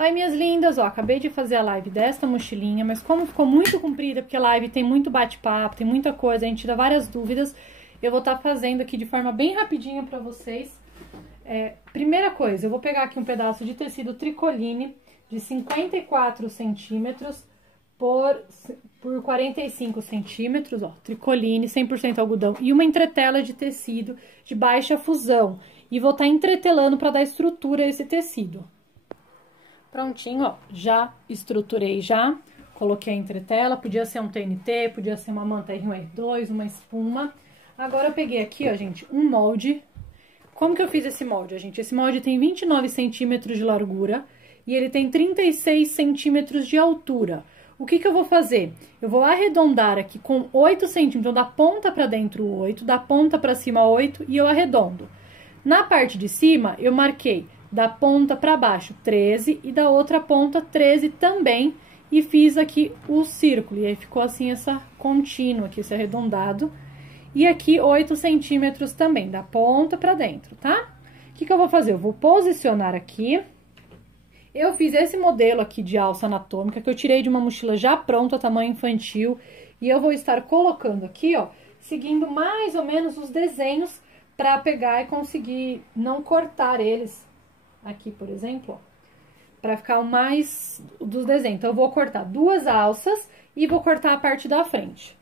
Oi, minhas lindas, ó, acabei de fazer a live desta mochilinha, mas como ficou muito comprida, porque a live tem muito bate-papo, tem muita coisa, a gente tira várias dúvidas, eu vou estar fazendo aqui de forma bem rapidinha pra vocês. Primeira coisa, eu vou pegar aqui um pedaço de tecido tricoline de 54 centímetros por 45 centímetros, ó, tricoline, 100% algodão, e uma entretela de tecido de baixa fusão. E vou estar entretelando para dar estrutura a esse tecido. Prontinho, ó, já estruturei já, coloquei a entretela, podia ser um TNT, podia ser uma manta R1R2, uma espuma. Agora eu peguei aqui, ó, gente, um molde. Como que eu fiz esse molde, gente? Esse molde tem 29 centímetros de largura e ele tem 36 centímetros de altura. O que que eu vou fazer? Eu vou arredondar aqui com 8 centímetros, da ponta pra dentro 8, da ponta pra cima 8 e eu arredondo. Na parte de cima, eu marquei da ponta para baixo 13 e da outra ponta 13 também, e fiz aqui o círculo, e aí ficou assim essa contínua aqui, esse arredondado, e aqui 8 centímetros também, da ponta para dentro, tá? O que que eu vou fazer? Eu vou posicionar aqui, eu fiz esse modelo aqui de alça anatômica, que eu tirei de uma mochila já pronta, tamanho infantil, e eu vou estar colocando aqui, ó, seguindo mais ou menos os desenhos, para pegar e conseguir não cortar eles, aqui, por exemplo, ó, para ficar o mais dos desenhos. Então, eu vou cortar duas alças e vou cortar a parte da frente.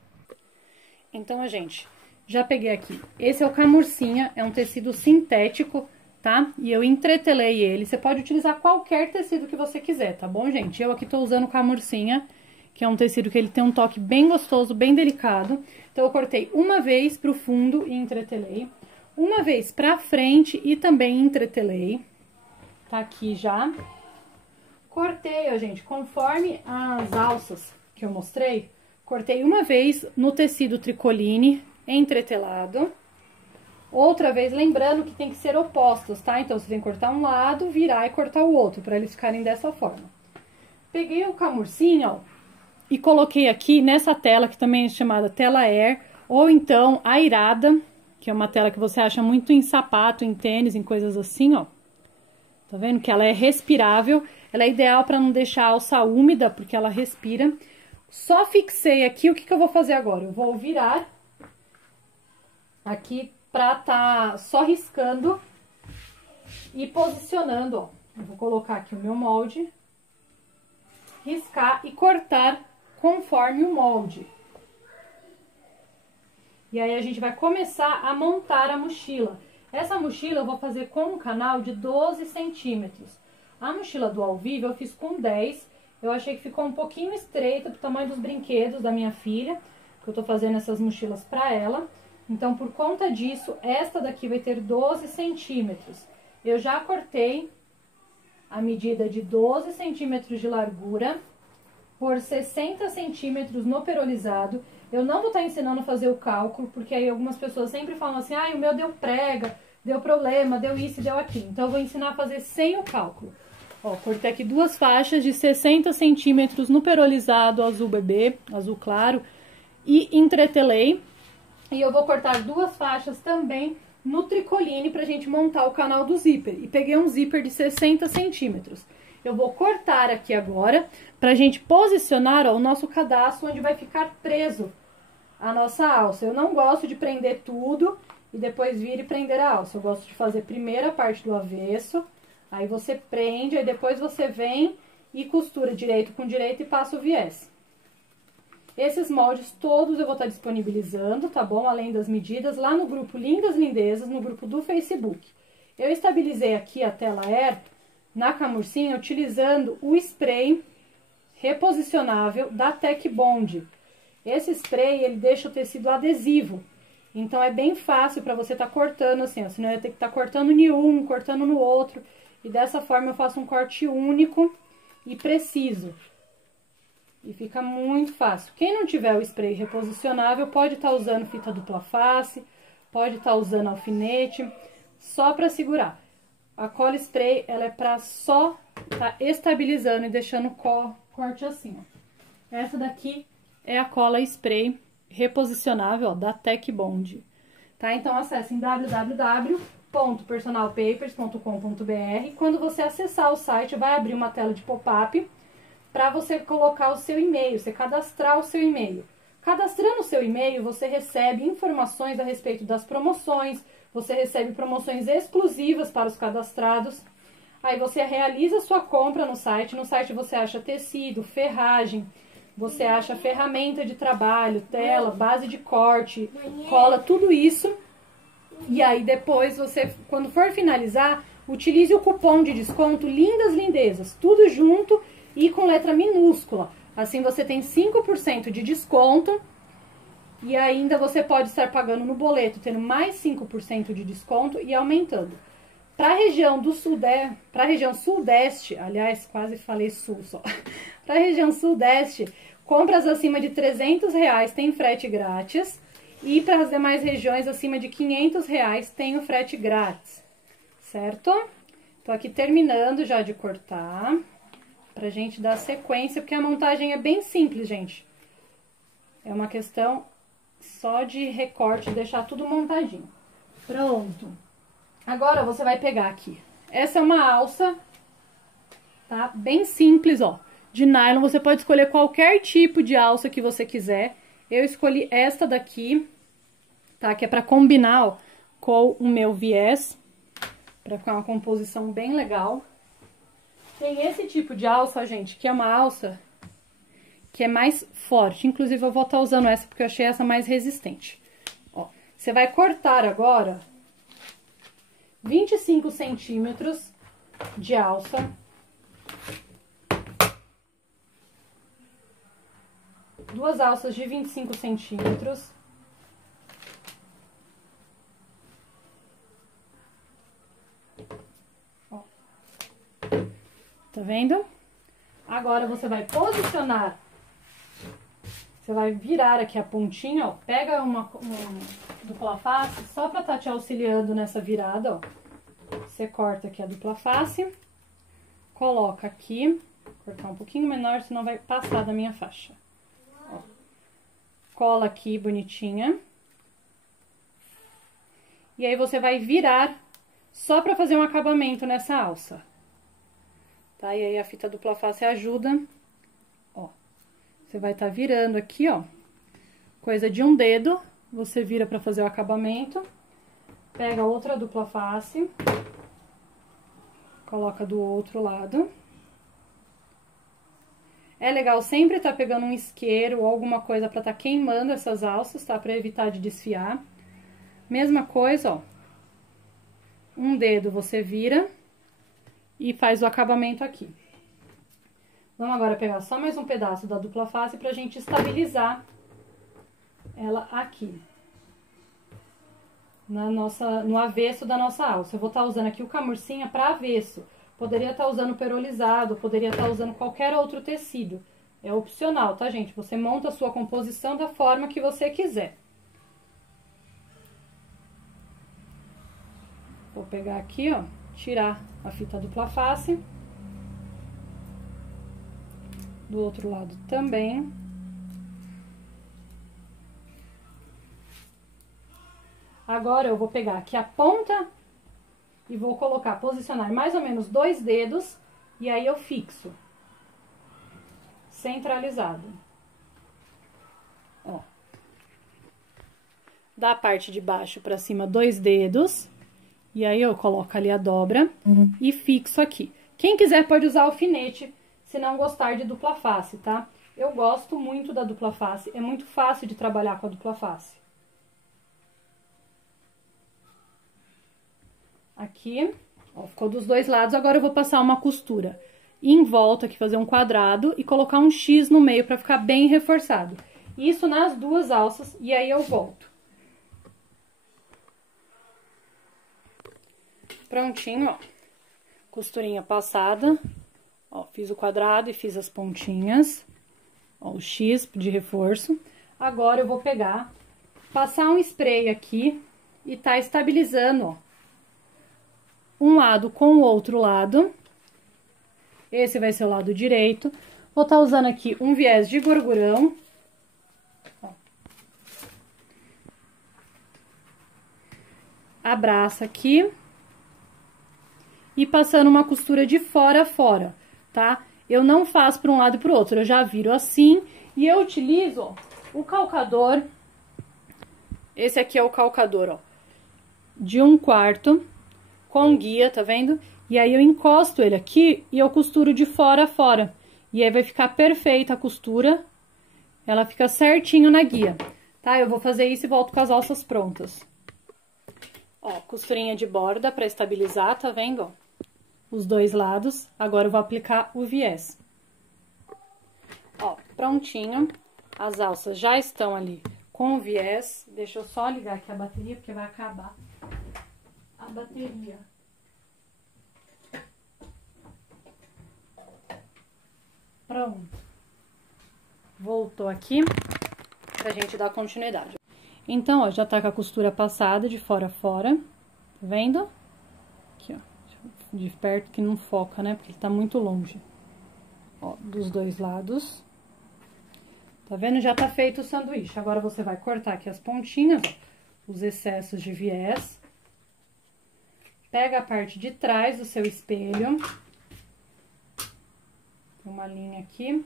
Então, gente, já peguei aqui. Esse é o camurcinha, é um tecido sintético, tá? E eu entretelei ele. Você pode utilizar qualquer tecido que você quiser, tá bom, gente? Eu aqui tô usando o camurcinha, que é um tecido que ele tem um toque bem gostoso, bem delicado. Então, eu cortei uma vez pro fundo e entretelei. Uma vez pra frente e também entretelei. Tá aqui já. Cortei, ó, gente, conforme as alças que eu mostrei, cortei uma vez no tecido tricoline entretelado. Outra vez, lembrando que tem que ser opostos, tá? Então, você tem que cortar um lado, virar e cortar o outro, pra eles ficarem dessa forma. Peguei o camurcinho, ó, e coloquei aqui nessa tela, que também é chamada tela Air, ou então airada, que é uma tela que você acha muito em sapato, em tênis, em coisas assim, ó. Tá vendo que ela é respirável, ela é ideal para não deixar a alça úmida, porque ela respira. Só fixei aqui, o que que eu vou fazer agora? Eu vou virar aqui pra tá só riscando e posicionando, ó. Eu vou colocar aqui o meu molde, riscar e cortar conforme o molde. E aí, a gente vai começar a montar a mochila. Essa mochila eu vou fazer com um canal de 12 centímetros. A mochila do ao vivo eu fiz com 10. Eu achei que ficou um pouquinho estreita pro tamanho dos brinquedos da minha filha, que eu tô fazendo essas mochilas pra ela. Então, por conta disso, esta daqui vai ter 12 centímetros. Eu já cortei a medida de 12 centímetros de largura por 60 centímetros no perolizado. Eu não vou estar ensinando a fazer o cálculo, porque aí algumas pessoas sempre falam assim, ah, o meu deu prega, deu problema, deu isso e deu aquilo. Então, eu vou ensinar a fazer sem o cálculo. Ó, cortei aqui duas faixas de 60 centímetros no perolizado azul bebê, azul claro, e entretelei. E eu vou cortar duas faixas também no tricoline pra gente montar o canal do zíper. E peguei um zíper de 60 centímetros. Eu vou cortar aqui agora pra gente posicionar, ó, o nosso cadastro onde vai ficar preso a nossa alça. Eu não gosto de prender tudo e depois vir e prender a alça. Eu gosto de fazer primeiro a parte do avesso, aí você prende, aí depois você vem e costura direito com direito e passa o viés. Esses moldes todos eu vou estar disponibilizando, tá bom? Além das medidas, lá no grupo Lindas Lindezas, no grupo do Facebook. Eu estabilizei aqui a tela Air na camurcinha utilizando o spray reposicionável da Tec Bond. Esse spray, ele deixa o tecido adesivo. Então, é bem fácil para você estar cortando assim, ó. Senão eu ia ter que estar cortando em um, cortando no outro. E dessa forma eu faço um corte único e preciso. E fica muito fácil. Quem não tiver o spray reposicionável, pode estar usando fita dupla face, pode estar usando alfinete, só para segurar. A cola spray, ela é para só estar estabilizando e deixando o corte assim, ó. Essa daqui é a cola spray reposicionável, ó, da Tec Bond. Tá? Então, acessem www.tecbond.com.br www.personalpapers.com.br. Quando você acessar o site, vai abrir uma tela de pop-up para você colocar o seu e-mail, você cadastrar o seu e-mail. Cadastrando o seu e-mail, você recebe informações a respeito das promoções, você recebe promoções exclusivas para os cadastrados. Aí você realiza a sua compra no site. No site você acha tecido, ferragem, você acha ferramenta de trabalho, tela, base de corte, cola, tudo isso. E aí depois você, quando for finalizar, utilize o cupom de desconto Lindas Lindezas, tudo junto e com letra minúscula. Assim você tem 5% de desconto e ainda você pode estar pagando no boleto, tendo mais 5% de desconto e aumentando. Para a região do Sudeste, para a região Sudeste, aliás, quase falei Sul só. Para a região Sudeste, compras acima de R$300 tem frete grátis. E para as demais regiões, acima de R$500 tem o frete grátis, certo? Tô aqui terminando já de cortar, pra gente dar sequência, porque a montagem é bem simples, gente. É uma questão só de recorte, deixar tudo montadinho. Pronto. Agora você vai pegar aqui. Essa é uma alça, tá? Bem simples, ó, de nylon. Você pode escolher qualquer tipo de alça que você quiser. Eu escolhi esta daqui, tá? Que é pra combinar, ó, com o meu viés, pra ficar uma composição bem legal. Tem esse tipo de alça, gente, que é uma alça que é mais forte. Inclusive, eu vou estar usando essa porque eu achei essa mais resistente. Ó, você vai cortar agora 25 centímetros de alça. Duas alças de 25 centímetros. Ó. Tá vendo? Agora você vai posicionar. Você vai virar aqui a pontinha, ó. Pega uma dupla face, só pra estar te auxiliando nessa virada, ó. Você corta aqui a dupla face. Coloca aqui. Vou cortar um pouquinho menor, senão vai passar da minha faixa. Cola aqui bonitinha. E aí você vai virar só pra fazer um acabamento nessa alça. Tá? E aí a fita dupla face ajuda. Ó. Você vai estar virando aqui, ó. Coisa de um dedo. Você vira pra fazer o acabamento. Pega outra dupla face. Coloca do outro lado. É legal sempre estar pegando um isqueiro ou alguma coisa pra estar queimando essas alças, tá? Pra evitar de desfiar. Mesma coisa, ó. Um dedo você vira e faz o acabamento aqui. Vamos agora pegar só mais um pedaço da dupla face pra gente estabilizar ela aqui. No avesso da nossa alça. Eu vou estar usando aqui o camurcinha pra avesso. Poderia estar usando perolizado, poderia estar usando qualquer outro tecido. É opcional, tá, gente? Você monta a sua composição da forma que você quiser. Vou pegar aqui, ó, tirar a fita dupla face. Do outro lado também. Agora eu vou pegar aqui a ponta e vou colocar, posicionar mais ou menos 2 dedos, e aí eu fixo. Centralizado. Ó. Da parte de baixo pra cima, 2 dedos. E aí eu coloco ali a dobra e fixo aqui. Quem quiser pode usar alfinete, se não gostar de dupla face, tá? Eu gosto muito da dupla face, é muito fácil de trabalhar com a dupla face. Aqui, ó, ficou dos dois lados. Agora eu vou passar uma costura em volta aqui, fazer um quadrado e colocar um X no meio pra ficar bem reforçado. Isso nas duas alças e aí eu volto. Prontinho, ó. Costurinha passada. Ó, fiz o quadrado e fiz as pontinhas. Ó, o X de reforço. Agora eu vou pegar, passar um spray aqui e tá estabilizando, ó. Um lado com o outro lado. Esse vai ser o lado direito. Vou estar usando aqui um viés de gorgurão. Ó. abraça aqui e passando uma costura de fora a fora, tá? Eu não faço para um lado e para o outro, eu já viro assim e eu utilizo, ó, o calcador. Esse aqui é o calcador, ó, de 1/4 com guia, tá vendo? E aí eu encosto ele aqui e eu costuro de fora a fora. E aí vai ficar perfeita a costura, ela fica certinho na guia, tá? Eu vou fazer isso e volto com as alças prontas. Ó, costurinha de borda pra estabilizar, tá vendo, ó? Os dois lados. Agora eu vou aplicar o viés. Ó, prontinho. As alças já estão ali com o viés. Deixa eu só ligar aqui a bateria, porque vai acabar a bateria. Pronto. Voltou aqui pra gente dar continuidade. Então, ó, já tá com a costura passada de fora a fora, tá vendo? Aqui, ó, de perto que não foca, né, porque ele tá muito longe. Ó, dos dois lados. Tá vendo? Já tá feito o sanduíche. Agora, você vai cortar aqui as pontinhas, ó, os excessos de viés. Pega a parte de trás do seu espelho. Tem uma linha aqui.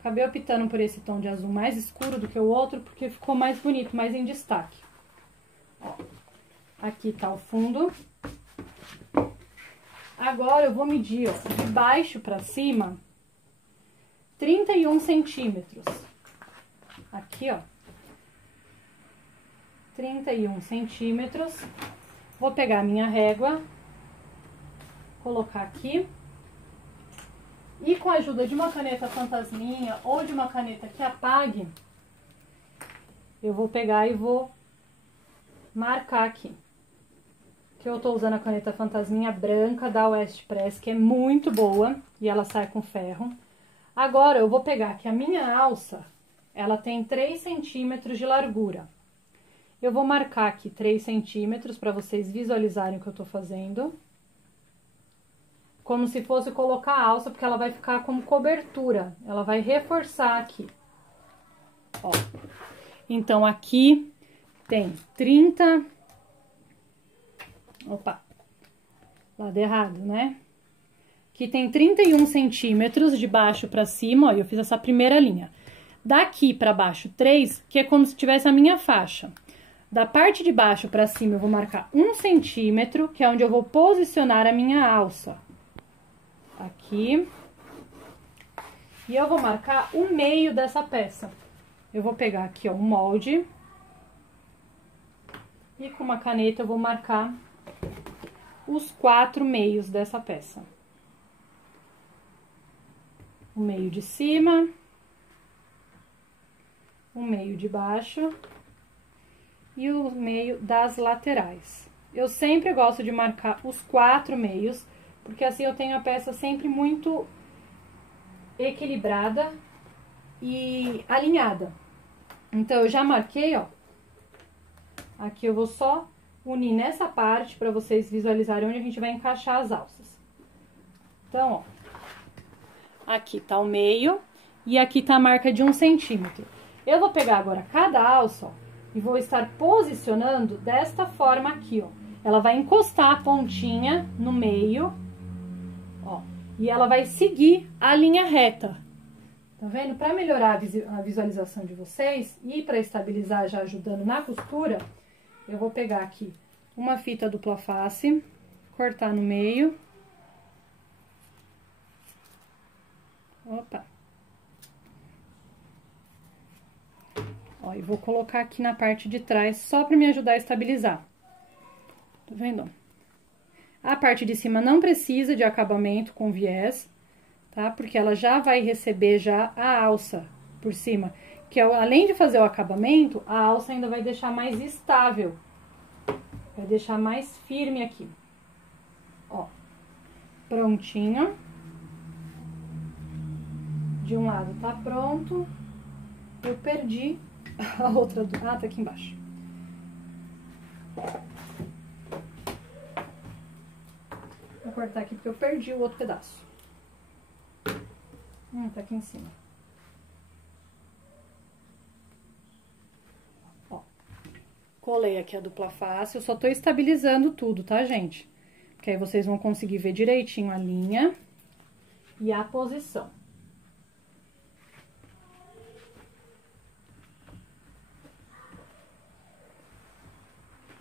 Acabei optando por esse tom de azul mais escuro do que o outro, porque ficou mais bonito, mais em destaque. Ó, aqui tá o fundo. Agora, eu vou medir, ó, de baixo pra cima, 31 centímetros. Aqui, ó, 31 centímetros. Vou pegar a minha régua, colocar aqui. E com a ajuda de uma caneta fantasminha ou de uma caneta que apague, eu vou pegar e vou marcar aqui. Que eu tô usando a caneta fantasminha branca da West Press, que é muito boa e ela sai com ferro. Agora, eu vou pegar que a minha alça, ela tem 3 centímetros de largura. Eu vou marcar aqui 3 centímetros para vocês visualizarem o que eu tô fazendo. Como se fosse colocar a alça, porque ela vai ficar como cobertura. Ela vai reforçar aqui. Ó. Então, aqui tem 30... Opa! Lado errado, né? Aqui tem 31 centímetros de baixo pra cima, ó. Eu fiz essa primeira linha. Daqui pra baixo, 3, que é como se tivesse a minha faixa. Da parte de baixo pra cima, eu vou marcar 1 centímetro, que é onde eu vou posicionar a minha alça. Aqui. E eu vou marcar o meio dessa peça. Eu vou pegar aqui, ó, um molde. E com uma caneta eu vou marcar os 4 meios dessa peça. O meio de cima. O meio de baixo. E o meio das laterais. Eu sempre gosto de marcar os 4 meios, porque assim eu tenho a peça sempre muito equilibrada e alinhada. Então, eu já marquei, ó. Aqui eu vou só unir nessa parte pra vocês visualizarem onde a gente vai encaixar as alças. Então, ó. Aqui tá o meio e aqui tá a marca de 1 centímetro. Eu vou pegar agora cada alça, ó, e vou estar posicionando desta forma aqui, ó. Ela vai encostar a pontinha no meio, ó, e ela vai seguir a linha reta. Tá vendo? Para melhorar a visualização de vocês e para estabilizar já ajudando na costura, eu vou pegar aqui uma fita dupla face, cortar no meio. Opa! Ó, e vou colocar aqui na parte de trás só para me ajudar a estabilizar. Tá vendo? A parte de cima não precisa de acabamento com viés, tá? Porque ela já vai receber já a alça por cima. Que além de fazer o acabamento, a alça ainda vai deixar mais estável. Vai deixar mais firme aqui. Ó, prontinho. De um lado tá pronto. Eu perdi a outra do... Ah, tá aqui embaixo. Vou cortar aqui porque eu perdi o outro pedaço. Tá aqui em cima. Ó. Colei aqui a dupla face, eu só tô estabilizando tudo, tá, gente? Porque aí vocês vão conseguir ver direitinho a linha e a posição.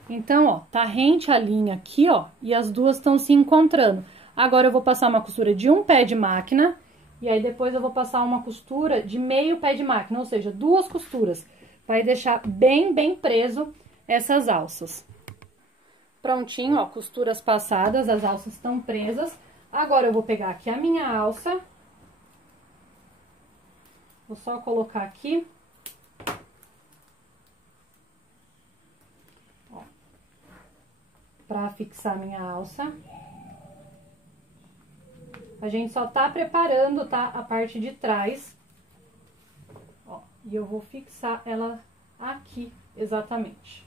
Então, ó, tá rente a linha aqui, ó, e as duas estão se encontrando. Agora, eu vou passar uma costura de um pé de máquina, e aí depois eu vou passar uma costura de meio pé de máquina, ou seja, duas costuras. Vai deixar bem preso essas alças. Prontinho, ó, costuras passadas, as alças estão presas. Agora, eu vou pegar aqui a minha alça. Vou só colocar aqui. Pra fixar minha alça. A gente só tá preparando, tá? A parte de trás. Ó, e eu vou fixar ela aqui, exatamente.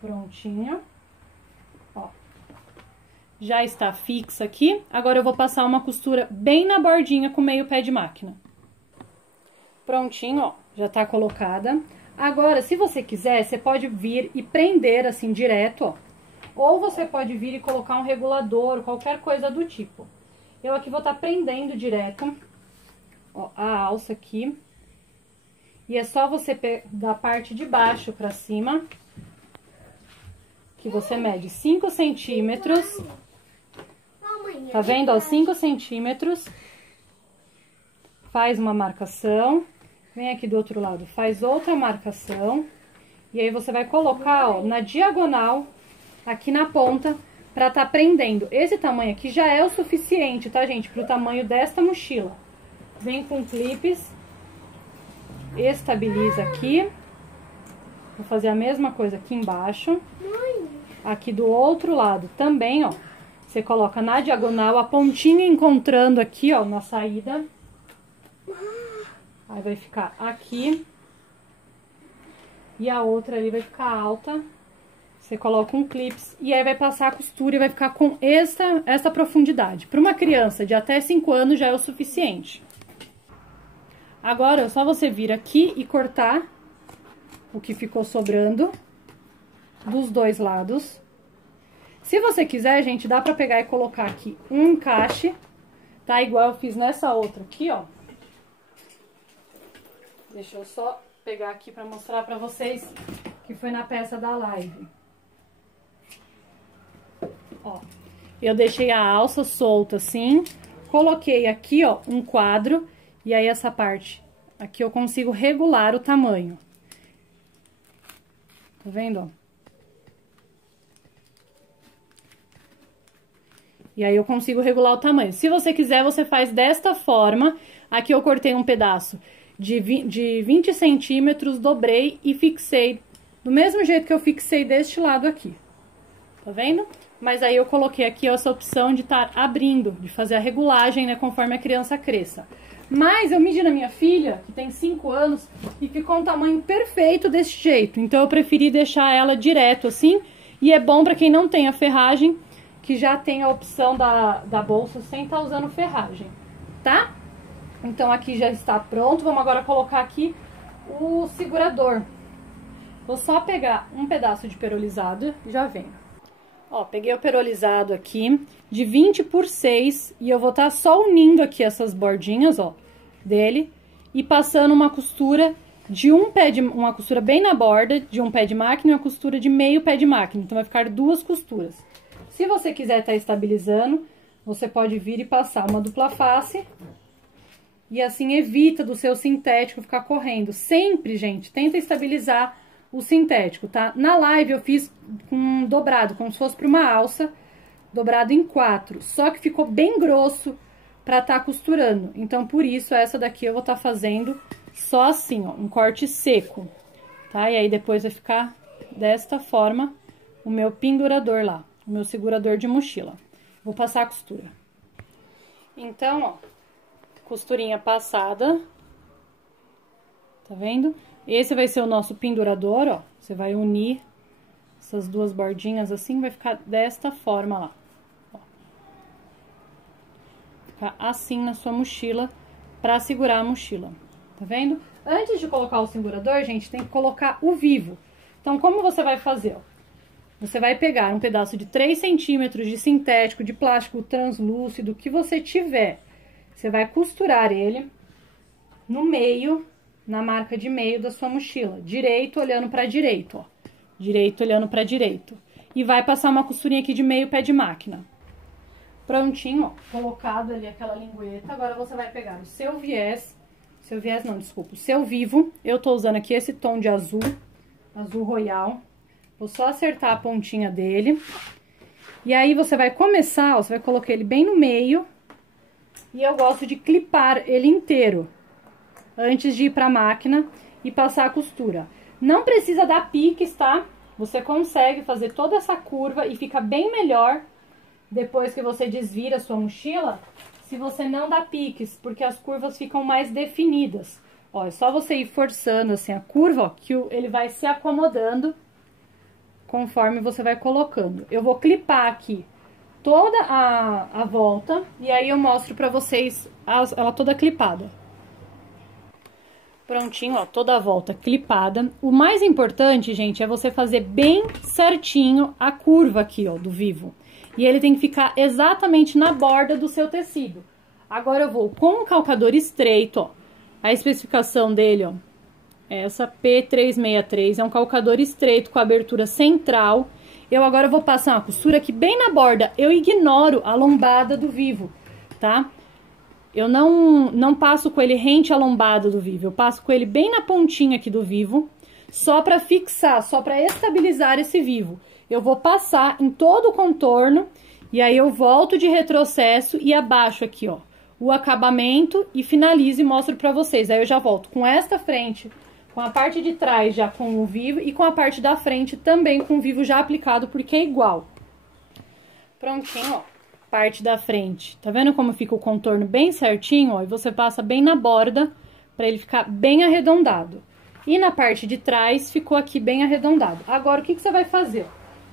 Prontinho. Ó. Já está fixa aqui. Agora, eu vou passar uma costura bem na bordinha com meio pé de máquina. Prontinho, ó. Já tá colocada. Agora, se você quiser, você pode vir e prender assim direto, ó. Ou você pode vir e colocar um regulador, qualquer coisa do tipo. Eu aqui vou estar prendendo direto, ó, a alça aqui. E é só você da parte de baixo pra cima, que você mede 5 centímetros. Tá vendo, ó, 5 centímetros. Faz uma marcação. Vem aqui do outro lado, faz outra marcação. E aí, você vai colocar, ó, na diagonal, aqui na ponta, pra tá prendendo. Esse tamanho aqui já é o suficiente, tá, gente? Pro tamanho desta mochila. Vem com clipes. Estabiliza aqui. Vou fazer a mesma coisa aqui embaixo. Aqui do outro lado também, ó. Você coloca na diagonal, a pontinha encontrando aqui, ó, na saída. Aí, vai ficar aqui. E a outra ali vai ficar alta. Você coloca um clips e aí vai passar a costura e vai ficar com essa profundidade. Para uma criança de até 5 anos já é o suficiente. Agora, é só você vir aqui e cortar o que ficou sobrando dos dois lados. Se você quiser, gente, dá pra pegar e colocar aqui um encaixe, tá? Igual eu fiz nessa outra aqui, ó. Deixa eu só pegar aqui pra mostrar pra vocês que foi na peça da live. Ó, eu deixei a alça solta assim, coloquei aqui, ó, um quadro, e aí essa parte aqui eu consigo regular o tamanho. Tá vendo, ó? E aí eu consigo regular o tamanho. Se você quiser, você faz desta forma. Aqui eu cortei um pedaço de 20 centímetros, dobrei e fixei do mesmo jeito que eu fixei deste lado aqui. Tá vendo? Mas aí eu coloquei aqui essa opção de estar abrindo, de fazer a regulagem, né, conforme a criança cresça. Mas eu medi na minha filha, que tem 5 anos, e ficou um tamanho perfeito desse jeito. Então eu preferi deixar ela direto assim, e é bom pra quem não tem a ferragem, que já tem a opção da bolsa sem estar usando ferragem, tá? Então aqui já está pronto, vamos agora colocar aqui o segurador. Vou só pegar um pedaço de perolizado e já venho. Ó, peguei o perolizado aqui de 20 por 6 e eu vou estar só unindo aqui essas bordinhas, ó, dele e passando uma costura de uma costura bem na borda de um pé de máquina e uma costura de meio pé de máquina. Então vai ficar 2 costuras. Se você quiser estar estabilizando, você pode vir e passar uma dupla face e assim evita do seu sintético ficar correndo. Sempre, gente, tenta estabilizar o sintético, tá? Na live eu fiz um dobrado, como se fosse para uma alça, dobrado em 4. Só que ficou bem grosso para estar costurando. Então, por isso, essa daqui eu vou estar fazendo só assim, ó, um corte seco, tá? E aí, depois vai ficar desta forma o meu pendurador lá, o meu segurador de mochila. Vou passar a costura. Então, ó, costurinha passada, tá vendo? Esse vai ser o nosso pendurador, ó. Você vai unir essas duas bordinhas assim, vai ficar desta forma lá. Ó. Ficar assim na sua mochila, pra segurar a mochila. tá vendo? Antes de colocar o segurador, gente, tem que colocar o vivo. Então, como você vai fazer, ó? Você vai pegar um pedaço de 3 centímetros de sintético, de plástico translúcido, o que você tiver. Você vai costurar ele no meio, na marca de meio da sua mochila. Direito olhando para direito, ó. Direito olhando para direito. E vai passar uma costurinha aqui de meio pé de máquina. Prontinho, ó. Colocado ali aquela lingueta. Agora você vai pegar o seu viés. Seu viés não, desculpa. O seu vivo. Eu tô usando aqui esse tom de azul. Azul royal. Vou só acertar a pontinha dele. E aí você vai começar, ó. Você vai colocar ele bem no meio. E eu gosto de clipar ele inteiro. Antes de ir pra máquina e passar a costura. Não precisa dar piques, tá? Você consegue fazer toda essa curva e fica bem melhor depois que você desvira a sua mochila, se você não dá piques, porque as curvas ficam mais definidas. Ó, é só você ir forçando assim a curva, ó, que ele vai se acomodando conforme você vai colocando. Eu vou clipar aqui toda a volta e aí eu mostro pra vocês ela toda clipada. Prontinho, ó, toda a volta clipada. O mais importante, gente, é você fazer bem certinho a curva aqui, ó, do vivo. E ele tem que ficar exatamente na borda do seu tecido. Agora eu vou com um calcador estreito, ó. A especificação dele, ó, é essa P363, é um calcador estreito com abertura central. Eu agora vou passar uma costura aqui bem na borda. Eu ignoro a lombada do vivo, tá? Eu não passo com ele rente à lombada do vivo, eu passo com ele bem na pontinha aqui do vivo, só para fixar, só para estabilizar esse vivo. Eu vou passar em todo o contorno, e aí eu volto de retrocesso e abaixo aqui, ó, o acabamento e finalizo e mostro pra vocês. Aí eu já volto com esta frente, com a parte de trás já com o vivo e com a parte da frente também com o vivo já aplicado, porque é igual. Prontinho, ó. Parte da frente. Tá vendo como fica o contorno bem certinho, ó? E você passa bem na borda pra ele ficar bem arredondado. E na parte de trás ficou aqui bem arredondado. Agora, o que você vai fazer?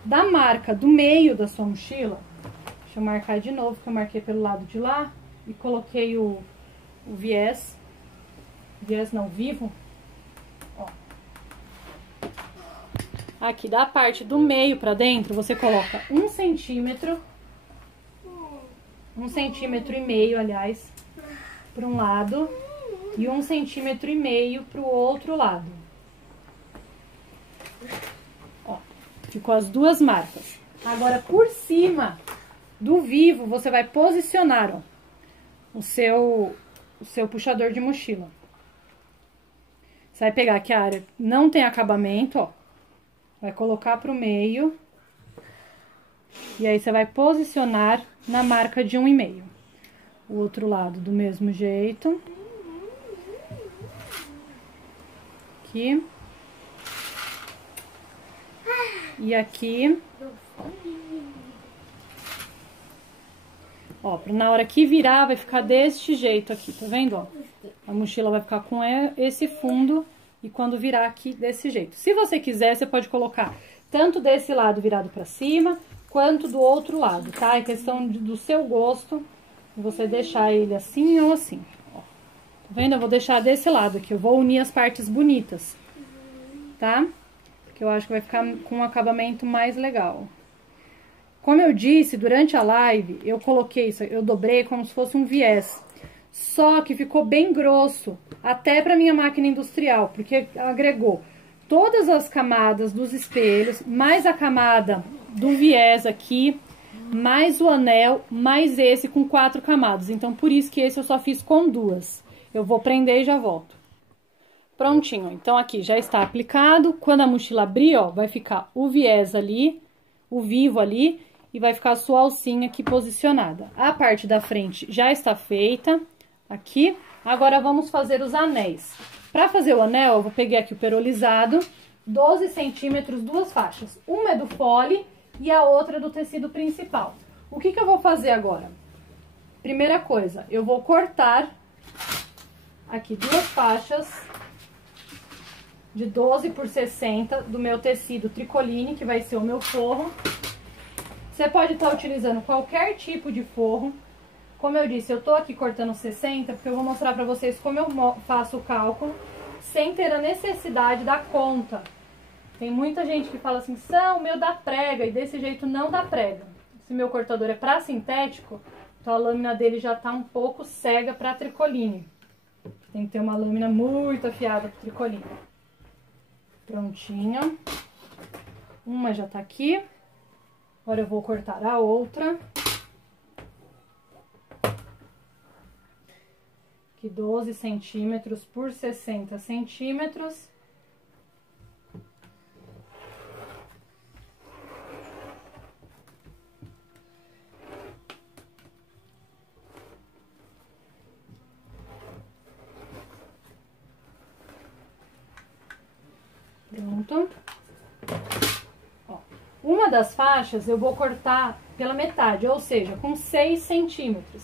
Da marca do meio da sua mochila, deixa eu marcar de novo, que eu marquei pelo lado de lá e coloquei o viés. Viés não, vivo. Ó. Aqui, da parte do meio pra dentro, você coloca 1 centímetro. 1,5 centímetros, aliás, para um lado e 1,5 centímetros para o outro lado. Ó, ficou as duas marcas. Agora, por cima do vivo, você vai posicionar, ó, o seu puxador de mochila. Você vai pegar aqui a área não tem acabamento, ó, vai colocar pro meio. E aí, você vai posicionar na marca de 1,5. O outro lado do mesmo jeito. Aqui. E aqui. Ó, na hora que virar, vai ficar deste jeito aqui, tá vendo, ó? A mochila vai ficar com esse fundo e quando virar aqui, desse jeito. Se você quiser, você pode colocar tanto desse lado virado pra cima, quanto do outro lado, tá? É questão do seu gosto, você deixar ele assim ou assim, ó. Tá vendo? Eu vou deixar desse lado aqui, eu vou unir as partes bonitas, tá? Porque eu acho que vai ficar com um acabamento mais legal. Como eu disse, durante a live, eu coloquei isso, eu dobrei como se fosse um viés. Só que ficou bem grosso, até pra minha máquina industrial, porque agregou todas as camadas dos espelhos, mais a camada do viés aqui, mais o anel, mais esse com 4 camadas. Então, por isso que esse eu só fiz com 2. Eu vou prender e já volto. Prontinho, então aqui já está aplicado. Quando a mochila abrir, ó, vai ficar o viés ali, o vivo ali, e vai ficar a sua alcinha aqui posicionada. A parte da frente já está feita, aqui. Agora, vamos fazer os anéis. Para fazer o anel, eu vou pegar aqui o perolizado, 12 centímetros, 2 faixas. Uma é do fole e a outra é do tecido principal. O que eu vou fazer agora? Primeira coisa, eu vou cortar aqui 2 faixas de 12 por 60 do meu tecido tricoline, que vai ser o meu forro. Você pode estar utilizando qualquer tipo de forro, Como eu disse, eu tô aqui cortando 60, porque eu vou mostrar pra vocês como eu faço o cálculo sem ter a necessidade da conta. Tem muita gente que fala assim, o meu dá prega, e desse jeito não dá prega. Se meu cortador é pra sintético, então a lâmina dele já tá um pouco cega pra tricoline. Tem que ter uma lâmina muito afiada pro tricoline. Prontinho. Uma já tá aqui. Agora eu vou cortar a outra. Aqui 12 centímetros por 60 centímetros. Pronto. Ó, uma das faixas eu vou cortar pela metade, ou seja, com 6 centímetros.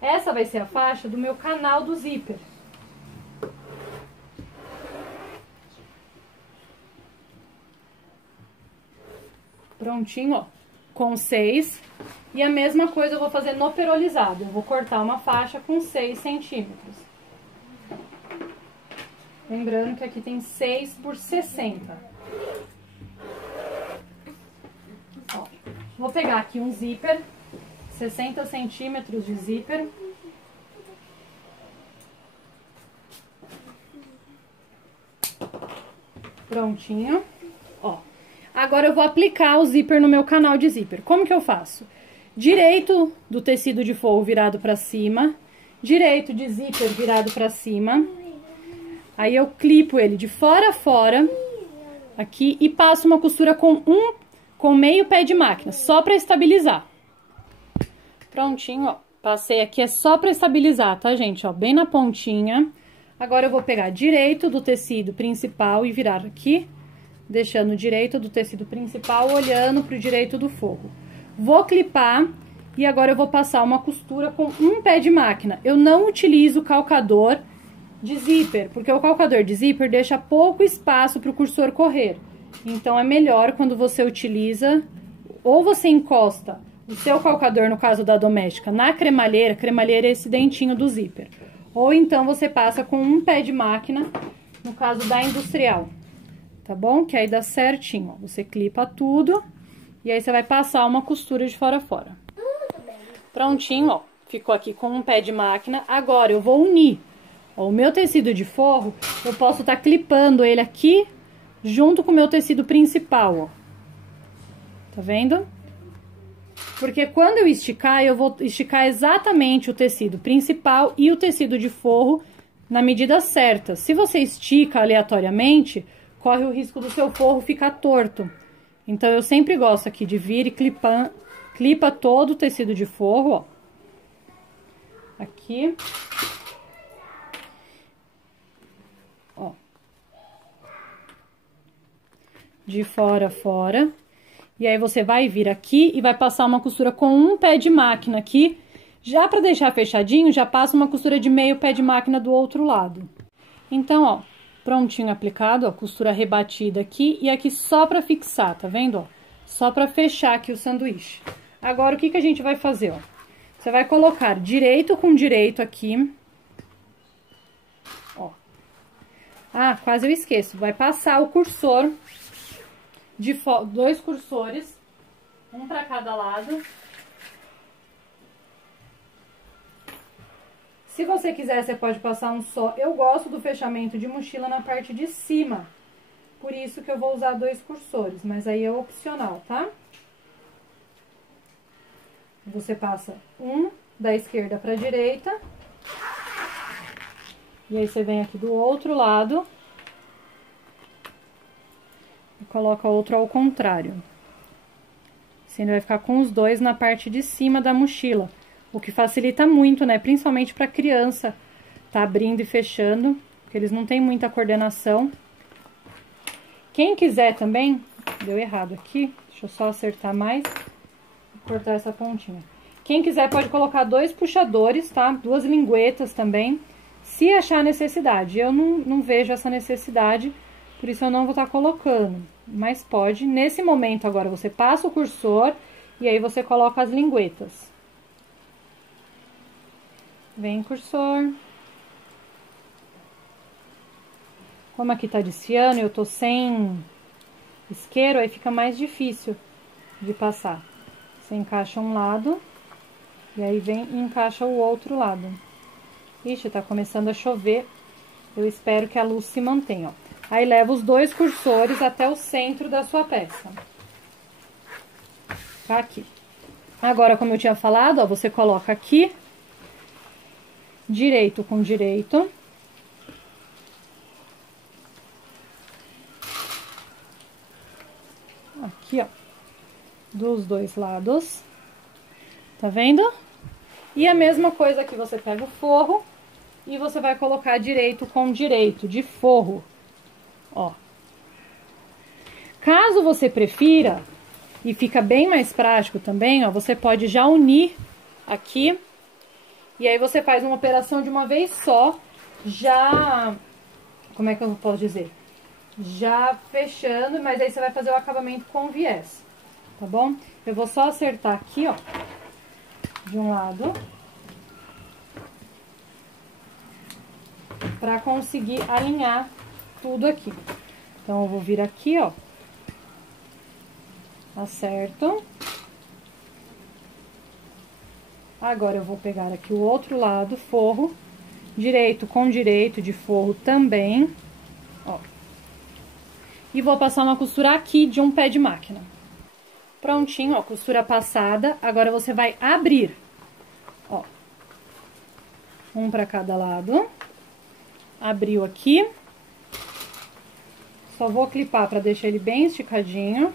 Essa vai ser a faixa do meu canal do zíper. Prontinho, ó, com 6. E a mesma coisa eu vou fazer no perolizado. Eu vou cortar uma faixa com 6 centímetros. Lembrando que aqui tem 6 por 60. Ó, vou pegar aqui um zíper, 60 centímetros de zíper. Prontinho. Ó, agora eu vou aplicar o zíper no meu canal de zíper. Como que eu faço? Direito do tecido de forro virado pra cima, direito de zíper virado pra cima. Aí eu clipo ele de fora a fora, aqui, e passo uma costura com meio pé de máquina, só pra estabilizar. Prontinho, ó. Passei aqui, é só pra estabilizar, tá, gente? Ó, bem na pontinha. Agora eu vou pegar direito do tecido principal e virar aqui, deixando o direito do tecido principal olhando pro direito do forro. Vou clipar e agora eu vou passar uma costura com um pé de máquina. Eu não utilizo calcador de zíper, porque o calcador de zíper deixa pouco espaço para o cursor correr. Então, é melhor quando você utiliza, ou você encosta o seu calcador, no caso da doméstica, na cremalheira. Cremalheira é esse dentinho do zíper. Ou então, você passa com um pé de máquina, no caso da industrial. Tá bom? Que aí dá certinho, ó. Você clipa tudo, e aí você vai passar uma costura de fora a fora. Prontinho, ó. Ficou aqui com um pé de máquina. Agora, eu vou unir. Ó, o meu tecido de forro, eu posso estar clipando ele aqui, junto com o meu tecido principal, ó. Tá vendo? Porque quando eu esticar, eu vou esticar exatamente o tecido principal e o tecido de forro na medida certa. Se você estica aleatoriamente, corre o risco do seu forro ficar torto. Então, eu sempre gosto aqui de vir e clipa todo o tecido de forro, ó. Aqui. Ó, de fora a fora. E aí você vai vir aqui e vai passar uma costura com um pé de máquina aqui. Já pra deixar fechadinho, já passa uma costura de meio pé de máquina do outro lado. Então, ó, prontinho aplicado, ó, costura rebatida aqui e aqui só pra fixar, tá vendo, ó? Só pra fechar aqui o sanduíche. Agora, o que que a gente vai fazer, ó? Você vai colocar direito com direito aqui. Ah, quase eu esqueço. Vai passar o cursor, dois cursores, um para cada lado. Se você quiser, você pode passar um só. Eu gosto do fechamento de mochila na parte de cima. Por isso que eu vou usar dois cursores, mas aí é opcional, tá? Você passa um da esquerda para a direita. E aí, você vem aqui do outro lado e coloca outro ao contrário. Assim, vai ficar com os dois na parte de cima da mochila, o que facilita muito, né? Principalmente para criança tá abrindo e fechando, porque eles não têm muita coordenação. Quem quiser também, deu errado aqui, deixa eu só acertar mais e cortar essa pontinha. Quem quiser pode colocar dois puxadores, tá? Duas linguetas também, se achar necessidade. Eu não vejo essa necessidade, por isso eu não vou estar colocando. Mas pode. Nesse momento agora você passa o cursor e aí você coloca as linguetas. Vem, cursor. Como aqui tá de ciano e eu tô sem isqueiro, aí fica mais difícil de passar. Você encaixa um lado e aí vem e encaixa o outro lado. Ixi, tá começando a chover. Eu espero que a luz se mantenha, ó. Aí leva os dois cursores até o centro da sua peça. Tá aqui. Agora, como eu tinha falado, ó, você coloca aqui, direito com direito. Aqui, ó, dos dois lados. Tá vendo? E a mesma coisa aqui, você pega o forro e você vai colocar direito com direito, de forro, ó. Caso você prefira, e fica bem mais prático também, ó, você pode já unir aqui, e aí você faz uma operação de uma vez só, já, como é que eu posso dizer? Já fechando, mas aí você vai fazer o acabamento com viés, tá bom? Eu vou só acertar aqui, ó, de um lado, pra conseguir alinhar tudo aqui. Então, eu vou vir aqui, ó, acerto. Agora, eu vou pegar aqui o outro lado, forro, direito com direito de forro também, ó. E vou passar uma costura aqui de um pé de máquina. Prontinho, ó, costura passada. Agora, você vai abrir, ó, um pra cada lado. Abriu aqui. Só vou clipar pra deixar ele bem esticadinho.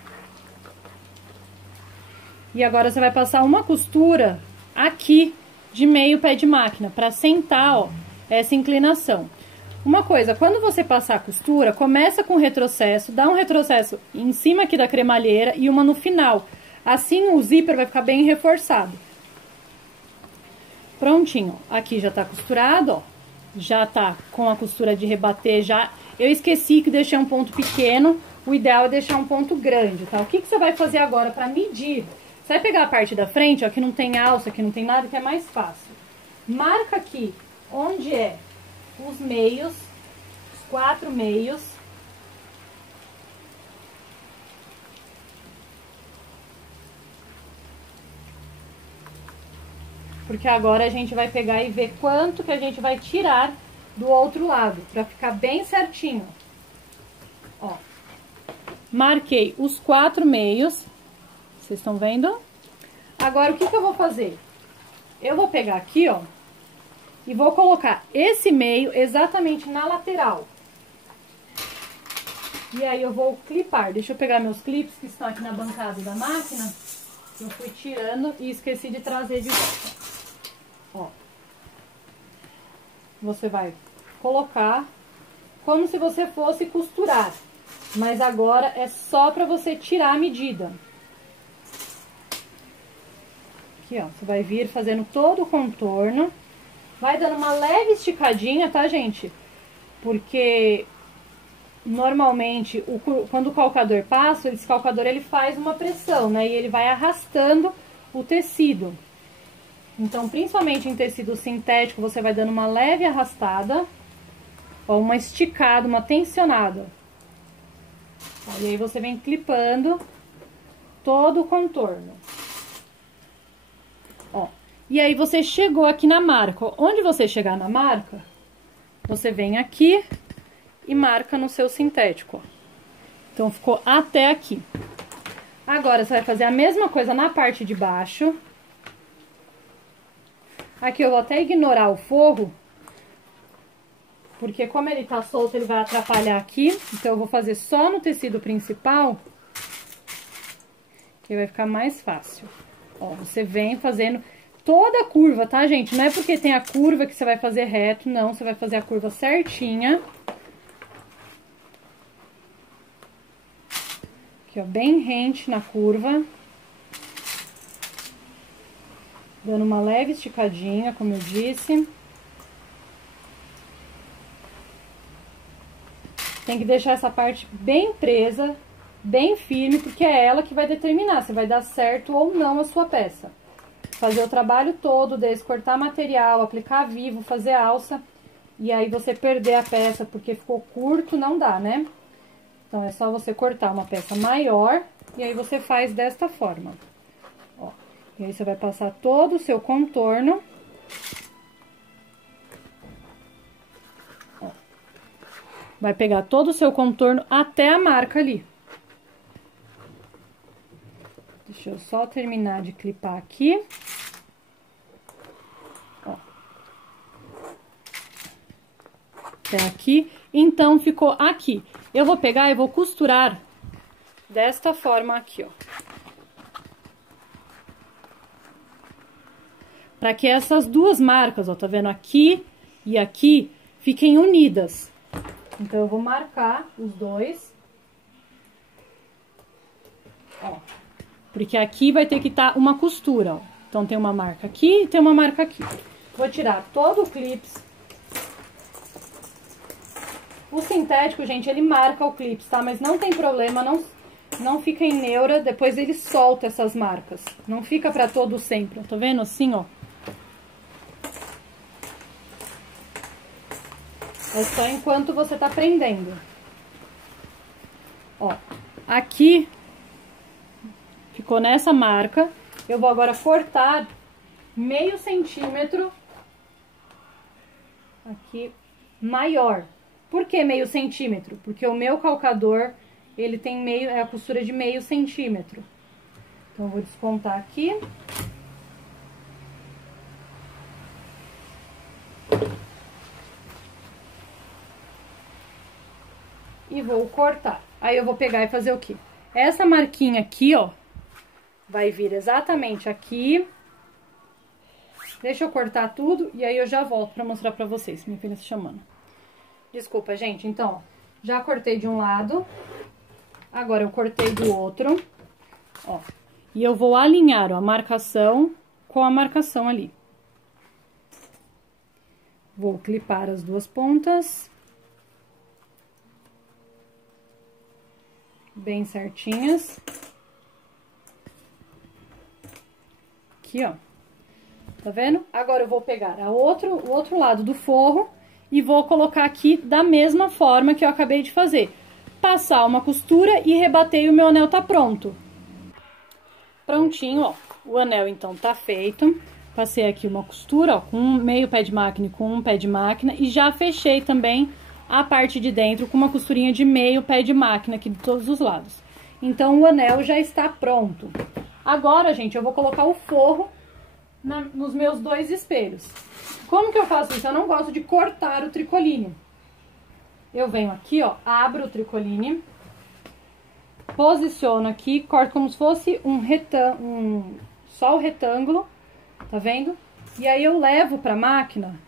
E agora, você vai passar uma costura aqui de meio pé de máquina, pra sentar, ó, essa inclinação. Uma coisa, quando você passar a costura, começa com retrocesso, dá um retrocesso em cima aqui da cremalheira e uma no final. Assim, o zíper vai ficar bem reforçado. Prontinho, aqui já tá costurado, ó. Já tá com a costura de rebater já. Eu esqueci que deixei um ponto pequeno, o ideal é deixar um ponto grande, tá? O que você vai fazer agora pra medir? Você vai pegar a parte da frente, ó, que não tem alça, que não tem nada, que é mais fácil. Marca aqui onde é os meios, os 4 meios. Porque agora a gente vai pegar e ver quanto que a gente vai tirar do outro lado, pra ficar bem certinho. Ó, marquei os 4 meios, vocês estão vendo? Agora, o que eu vou fazer? Eu vou pegar aqui, ó, e vou colocar esse meio exatamente na lateral. E aí, eu vou clipar. Deixa eu pegar meus clips que estão aqui na bancada da máquina. Eu fui tirando e esqueci de trazer de volta. Ó. Você vai colocar como se você fosse costurar. Mas agora é só pra você tirar a medida. Aqui, ó. Você vai vir fazendo todo o contorno. Vai dando uma leve esticadinha, tá, gente? Porque normalmente, quando o calcador passa, esse calcador ele faz uma pressão, né? E ele vai arrastando o tecido. Então, principalmente em tecido sintético, você vai dando uma leve arrastada, ó, uma esticada, uma tensionada. E aí você vem clipando todo o contorno. Ó. E aí, você chegou aqui na marca. Onde você chegar na marca, você vem aqui e marca no seu sintético, ó. Então, ficou até aqui. Agora, você vai fazer a mesma coisa na parte de baixo. Aqui eu vou até ignorar o forro, porque como ele tá solto, ele vai atrapalhar aqui. Então, eu vou fazer só no tecido principal, que vai ficar mais fácil. Ó, você vem fazendo toda a curva, tá, gente? Não é porque tem a curva que você vai fazer reto, não. Você vai fazer a curva certinha. Aqui, ó, bem rente na curva. Dando uma leve esticadinha, como eu disse. Tem que deixar essa parte bem presa, bem firme, porque é ela que vai determinar se vai dar certo ou não a sua peça. fazer o trabalho todo desse, cortar material, aplicar vivo, fazer alça, e aí você perder a peça porque ficou curto, não dá, né? Então, é só você cortar uma peça maior, e aí você faz desta forma, ó. E aí, você vai passar todo o seu contorno. Ó. Vai pegar todo o seu contorno até a marca ali. Deixa eu só terminar de clipar aqui. Ó. Até aqui. Então, ficou aqui. Eu vou pegar e vou costurar desta forma aqui, ó. Pra que essas duas marcas, ó, tá vendo? Aqui e aqui, fiquem unidas. Então, eu vou marcar os dois. Ó. Porque aqui vai ter que estar uma costura, ó. Então, tem uma marca aqui e tem uma marca aqui. Vou tirar todo o clips. O sintético, gente, ele marca o clips, tá? Mas não tem problema, não fica em neura, depois ele solta essas marcas. Não fica pra todo sempre, ó. Tá vendo assim, ó? É só enquanto você tá prendendo. Ó, aqui ficou nessa marca. Eu vou agora cortar meio centímetro aqui maior. Por que meio centímetro? Porque o meu calcador, ele tem a costura de meio centímetro. Então, eu vou descontar aqui. E vou cortar. Aí, eu vou pegar e fazer o quê? Essa marquinha aqui, ó, vai vir exatamente aqui. Deixa eu cortar tudo e aí eu já volto pra mostrar pra vocês. Minha filha se chamando. Desculpa, gente. Então, ó, já cortei de um lado. Agora, eu cortei do outro. Ó. E eu vou alinhar, ó, a marcação com a marcação ali. Vou clipar as duas pontas. Bem certinhas. Aqui, ó. Tá vendo? Agora, eu vou pegar o outro lado do forro e vou colocar aqui da mesma forma que eu acabei de fazer. Passar uma costura e rebater e o meu anel tá pronto. Prontinho, ó. O anel, então, tá feito. Passei aqui uma costura, ó, com meio pé de máquina e com um pé de máquina. E já fechei também a parte de dentro com uma costurinha de meio pé de máquina aqui de todos os lados. Então, o anel já está pronto. Agora, gente, eu vou colocar o forro nos meus dois espelhos. Como que eu faço isso? Eu não gosto de cortar o tricoline. Eu venho aqui, ó, abro o tricoline, posiciono aqui, corto como se fosse só o retângulo, tá vendo? E aí eu levo pra máquina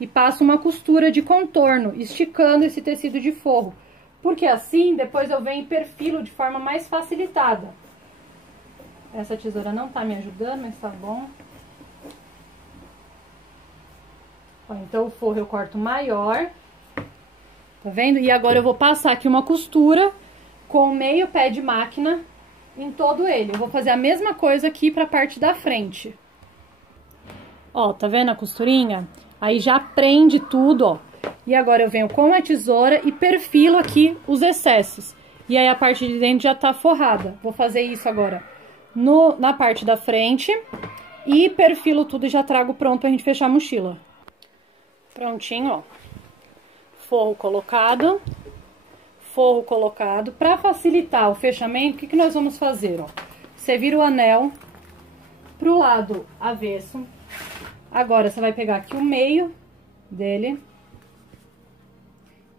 e passo uma costura de contorno, esticando esse tecido de forro. Porque assim, depois eu venho e perfilo de forma mais facilitada. Essa tesoura não tá me ajudando, mas tá bom. Ó, então, o forro eu corto maior. Tá vendo? E agora eu vou passar aqui uma costura com meio pé de máquina em todo ele. Eu vou fazer a mesma coisa aqui pra parte da frente. Ó, tá vendo a costurinha? Aí já prende tudo, ó. E agora eu venho com a tesoura e perfilo aqui os excessos. E aí a parte de dentro já tá forrada. Vou fazer isso agora na parte da frente e perfilo tudo e já trago pronto pra gente fechar a mochila. Prontinho, ó. Forro colocado. Forro colocado. Pra facilitar o fechamento, o que nós vamos fazer, ó? Você vira o anel pro lado avesso. Agora, você vai pegar aqui o meio dele.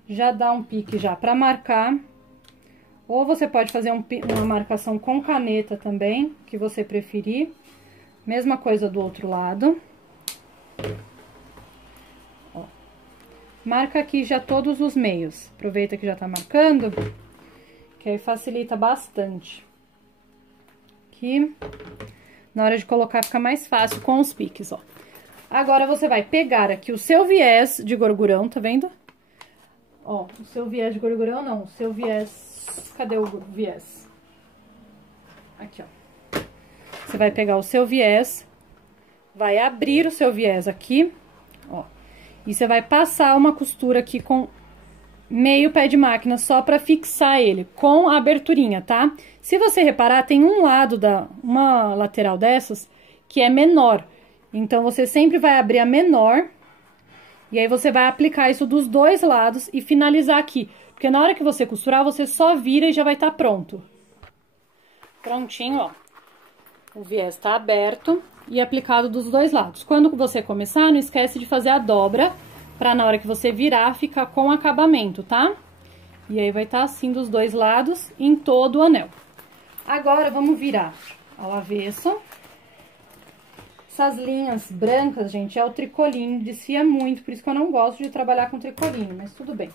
Já dá um pique já pra marcar. Ou você pode fazer uma marcação com caneta também, que você preferir. Mesma coisa do outro lado. Ó. Marca aqui já todos os meios. Aproveita que já tá marcando, que aí facilita bastante. Aqui. Na hora de colocar fica mais fácil com os piques, ó. Agora, você vai pegar aqui o seu viés de gorgurão, tá vendo? Ó, o seu viés de gorgurão não, o seu viés... Cadê o viés? Aqui, ó. Você vai pegar o seu viés, vai abrir o seu viés aqui, ó. E você vai passar uma costura aqui com meio pé de máquina só pra fixar ele, com a aberturinha, tá? Se você reparar, tem um lado uma lateral dessas que é menor. Então, você sempre vai abrir a menor. E aí, você vai aplicar isso dos dois lados e finalizar aqui. Porque na hora que você costurar, você só vira e já vai estar pronto. Prontinho, ó. O viés tá aberto e aplicado dos dois lados. Quando você começar, não esquece de fazer a dobra, pra na hora que você virar, ficar com acabamento, tá? E aí, vai estar assim dos dois lados em todo o anel. Agora, vamos virar ao avesso. Essas linhas brancas, gente, é o tricoline, desfia muito, por isso que eu não gosto de trabalhar com tricoline, mas tudo bem.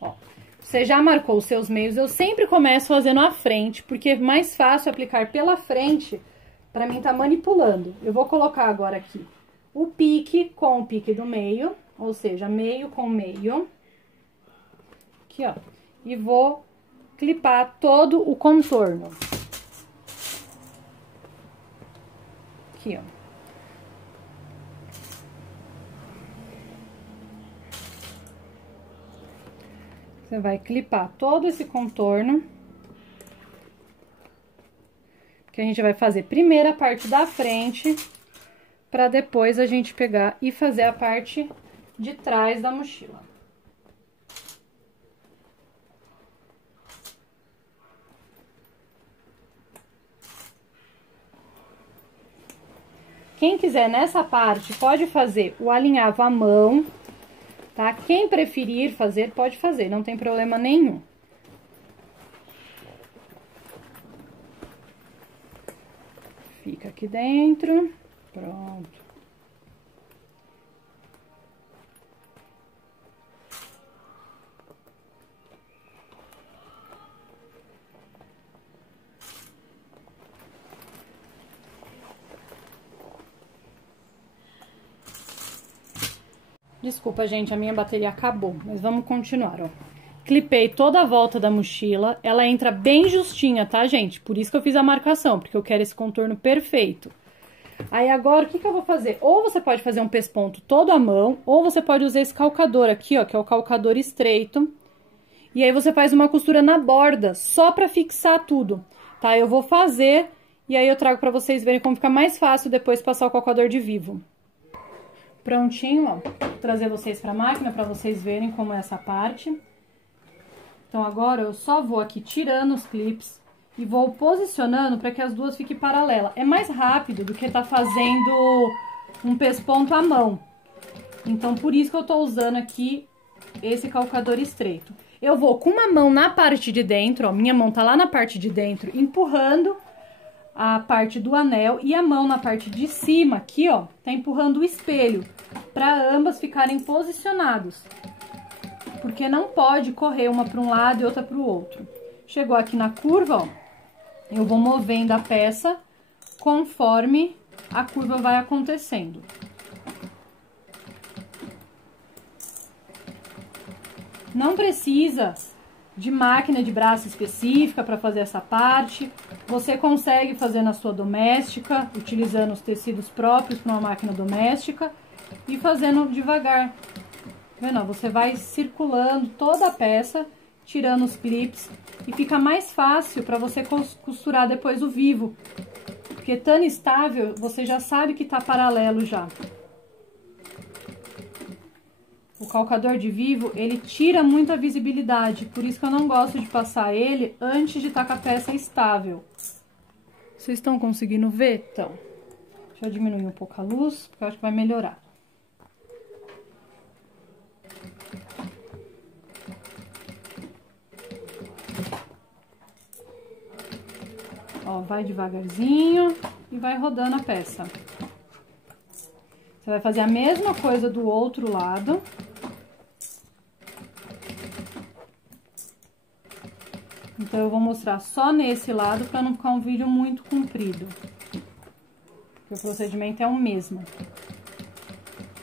Ó, você já marcou os seus meios, eu sempre começo fazendo a frente, porque é mais fácil aplicar pela frente, pra mim tá manipulando. Eu vou colocar agora aqui o pique com o pique do meio, ou seja, meio com meio. Aqui, ó, e vou clipar todo o contorno. Aqui, ó. Você vai clipar todo esse contorno. Que a gente vai fazer primeiro a parte da frente, pra depois a gente pegar e fazer a parte de trás da mochila. Quem quiser nessa parte, pode fazer o alinhavo à mão, tá? Quem preferir fazer, pode fazer, não tem problema nenhum. Fica aqui dentro, pronto. Desculpa, gente, a minha bateria acabou, mas vamos continuar, ó. Clipei toda a volta da mochila, ela entra bem justinha, tá, gente? Por isso que eu fiz a marcação, porque eu quero esse contorno perfeito. Aí, agora, o que eu vou fazer? Ou você pode fazer um pesponto todo à mão, ou você pode usar esse calcador aqui, ó, que é o calcador estreito. E aí, você faz uma costura na borda, só pra fixar tudo, tá? Eu vou fazer, e aí eu trago pra vocês verem como fica mais fácil depois passar o calcador de vivo. Prontinho, ó. Vou trazer vocês pra máquina pra vocês verem como é essa parte. Então, agora eu só vou aqui tirando os clips e vou posicionando para que as duas fiquem paralelas. É mais rápido do que tá fazendo um pesponto à mão. Então, por isso que eu tô usando aqui esse calcador estreito. Eu vou com uma mão na parte de dentro, ó, minha mão tá lá na parte de dentro, empurrando a parte do anel e a mão na parte de cima aqui, ó, tá empurrando o espelho, para ambas ficarem posicionados. Porque não pode correr uma para um lado e outra para o outro. Chegou aqui na curva, ó, eu vou movendo a peça conforme a curva vai acontecendo. Não precisa de máquina de braço específica para fazer essa parte. Você consegue fazer na sua doméstica, utilizando os tecidos próprios para uma máquina doméstica e fazendo devagar. Vendo? Você vai circulando toda a peça, tirando os clips, e fica mais fácil para você costurar depois o vivo. Porque tão estável, você já sabe que tá paralelo já. O calcador de vivo, ele tira muita visibilidade, por isso que eu não gosto de passar ele antes de estar com a peça estável. Vocês estão conseguindo ver? Então, deixa eu diminuir um pouco a luz, porque eu acho que vai melhorar. Ó, vai devagarzinho e vai rodando a peça. Você vai fazer a mesma coisa do outro lado. Então, eu vou mostrar só nesse lado para não ficar um vídeo muito comprido. Porque o procedimento é o mesmo.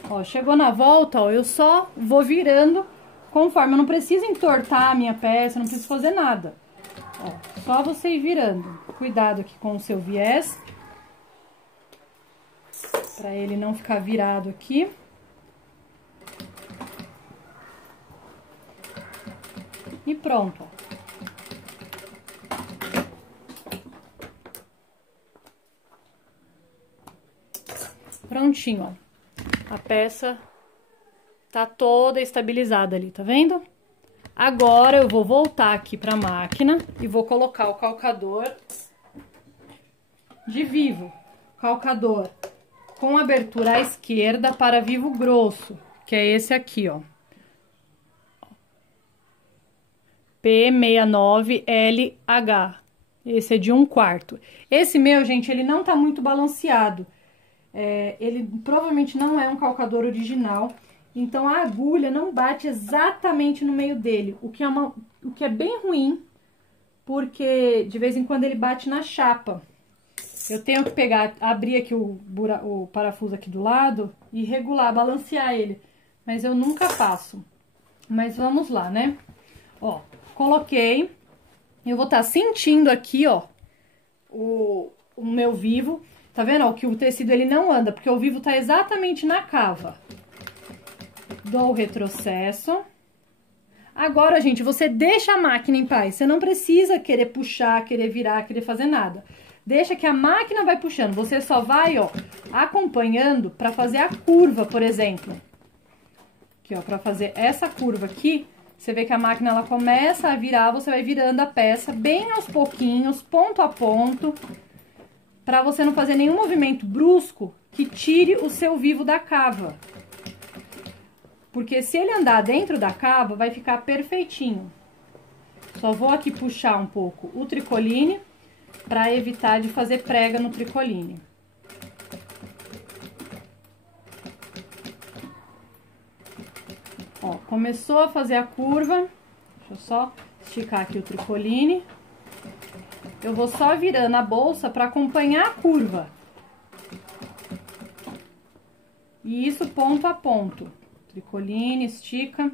Ó, chegou na volta, ó, eu só vou virando conforme. Eu não preciso entortar a minha peça, não preciso fazer nada. Ó, só você ir virando. Cuidado aqui com o seu viés. Pra ele não ficar virado aqui. E pronto, ó. Prontinho, ó. A peça tá toda estabilizada ali, tá vendo? Agora eu vou voltar aqui pra máquina e vou colocar o calcador de vivo. Calcador com abertura à esquerda para vivo grosso, que é esse aqui, ó. P69LH. Esse é de 1/4. Esse meu, gente, ele não tá muito balanceado. Ele provavelmente não é um calcador original, então a agulha não bate exatamente no meio dele, o que é bem ruim, porque de vez em quando ele bate na chapa. Eu tenho que abrir aqui o parafuso aqui do lado e regular, balancear ele, mas eu nunca faço. Mas vamos lá, né? Ó, coloquei, eu vou estar sentindo aqui, ó, o meu vivo. Tá vendo, ó, que o tecido ele não anda, porque o vivo tá exatamente na cava. Dou o retrocesso. Agora, gente, você deixa a máquina em paz. Você não precisa querer puxar, querer virar, querer fazer nada. Deixa que a máquina vai puxando. Você só vai, ó, acompanhando pra fazer a curva, por exemplo. Aqui, ó, pra fazer essa curva aqui, você vê que a máquina ela começa a virar, você vai virando a peça bem aos pouquinhos, ponto a ponto, para você não fazer nenhum movimento brusco que tire o seu vivo da cava. Porque se ele andar dentro da cava, vai ficar perfeitinho. Só vou aqui puxar um pouco o tricoline para evitar de fazer prega no tricoline. Ó, começou a fazer a curva. Deixa eu só esticar aqui o tricoline. Eu vou só virando a bolsa para acompanhar a curva. E isso ponto a ponto. Tricoline, estica.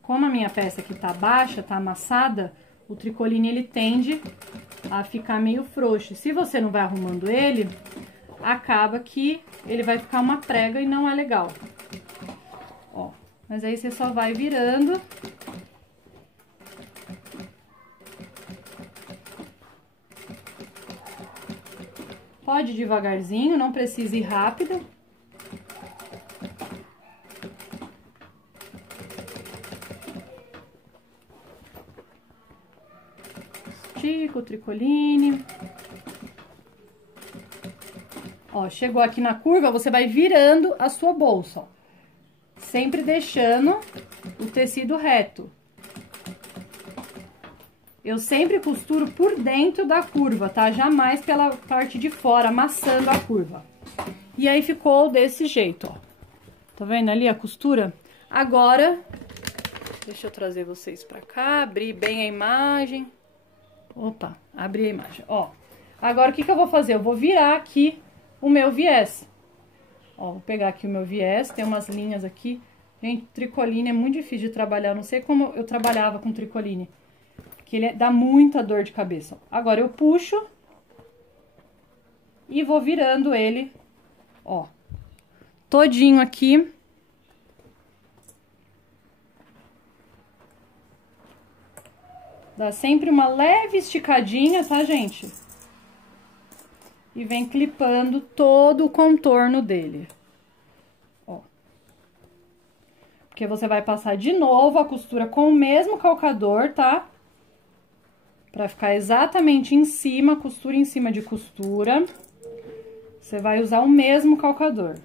Como a minha peça aqui tá baixa, tá amassada, o tricoline ele tende a ficar meio frouxo. Se você não vai arrumando ele, acaba que ele vai ficar uma prega e não é legal. Ó, mas aí você só vai virando. Pode ir devagarzinho, não precisa ir rápido. Estica o tricoline. Ó, chegou aqui na curva, você vai virando a sua bolsa, ó. Sempre deixando o tecido reto. Eu sempre costuro por dentro da curva, tá? Jamais pela parte de fora, amassando a curva. E aí ficou desse jeito, ó. Tá vendo ali a costura? Agora, deixa eu trazer vocês pra cá, abrir bem a imagem. Opa, abri a imagem, ó. Agora, o que que eu vou fazer? Eu vou virar aqui o meu viés. Ó, vou pegar aqui o meu viés, tem umas linhas aqui. Gente, tricoline é muito difícil de trabalhar, eu não sei como eu trabalhava com tricoline. Que ele dá muita dor de cabeça. Agora eu puxo e vou virando ele, ó, todinho aqui. Dá sempre uma leve esticadinha, tá, gente? E vem clipando todo o contorno dele. Ó. Porque você vai passar de novo a costura com o mesmo calcador, tá? Pra ficar exatamente em cima, costura em cima de costura. Você vai usar o mesmo calcador.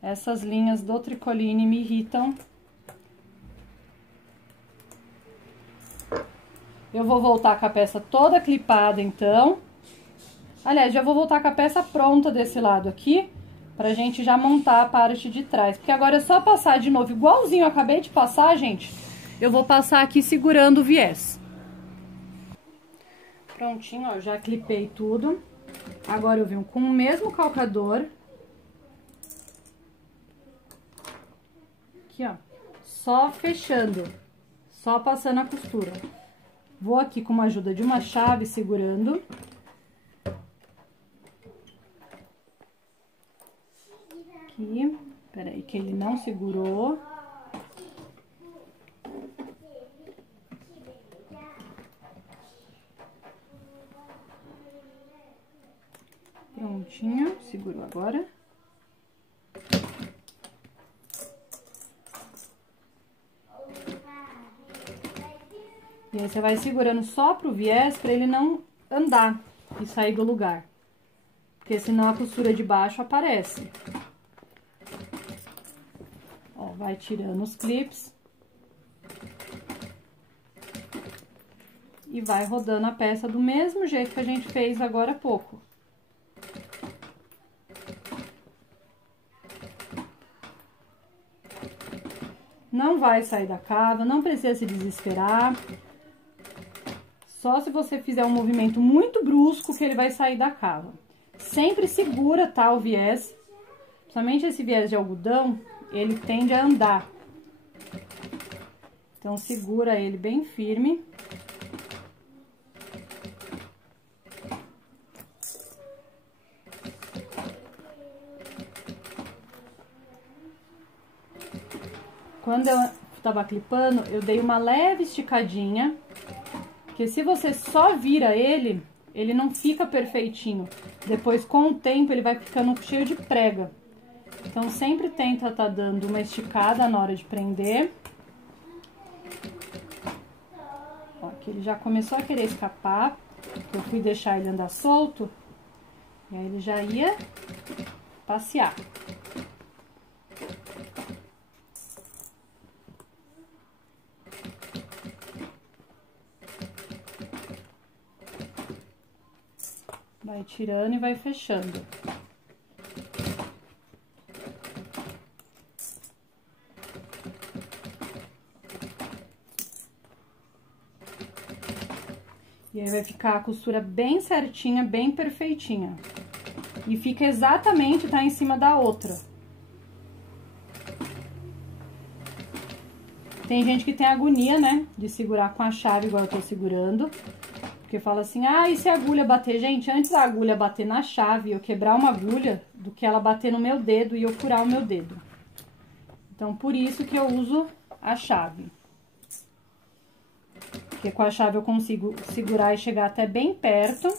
Essas linhas do tricoline me irritam. Eu vou voltar com a peça toda clipada, então. Aliás, já vou voltar com a peça pronta desse lado aqui, pra gente já montar a parte de trás. Porque agora é só passar de novo, igualzinho eu acabei de passar, gente. Eu vou passar aqui segurando o viés. Prontinho, ó, já clipei tudo. Agora eu venho com o mesmo calcador. Aqui, ó. Só fechando. Só passando a costura. Vou aqui com a ajuda de uma chave segurando. Aqui, peraí que ele não segurou. Prontinho, segurou agora. E aí, você vai segurando só pro viés pra ele não andar e sair do lugar. Porque senão a costura de baixo aparece. Ó, vai tirando os clips. E vai rodando a peça do mesmo jeito que a gente fez agora há pouco. Não vai sair da cava, não precisa se desesperar. Só se você fizer um movimento muito brusco que ele vai sair da cava. Sempre segura, tá, o viés. Principalmente esse viés de algodão, ele tende a andar. Então, segura ele bem firme. Quando eu tava clipando, eu dei uma leve esticadinha, porque se você só vira ele, ele não fica perfeitinho. Depois, com o tempo, ele vai ficando cheio de prega. Então, sempre tenta tá dando uma esticada na hora de prender. Ó, aqui ele já começou a querer escapar, eu fui deixar ele andar solto, e aí ele já ia passear. Vai tirando e vai fechando. E aí vai ficar a costura bem certinha, bem perfeitinha. E fica exatamente, tá, em cima da outra. Tem gente que tem agonia, né, de segurar com a chave igual eu tô segurando. Porque fala assim, ah, e se a agulha bater? Gente, antes a agulha bater na chave e eu quebrar uma agulha, do que ela bater no meu dedo e eu furar o meu dedo. Então, por isso que eu uso a chave. Porque com a chave eu consigo segurar e chegar até bem perto.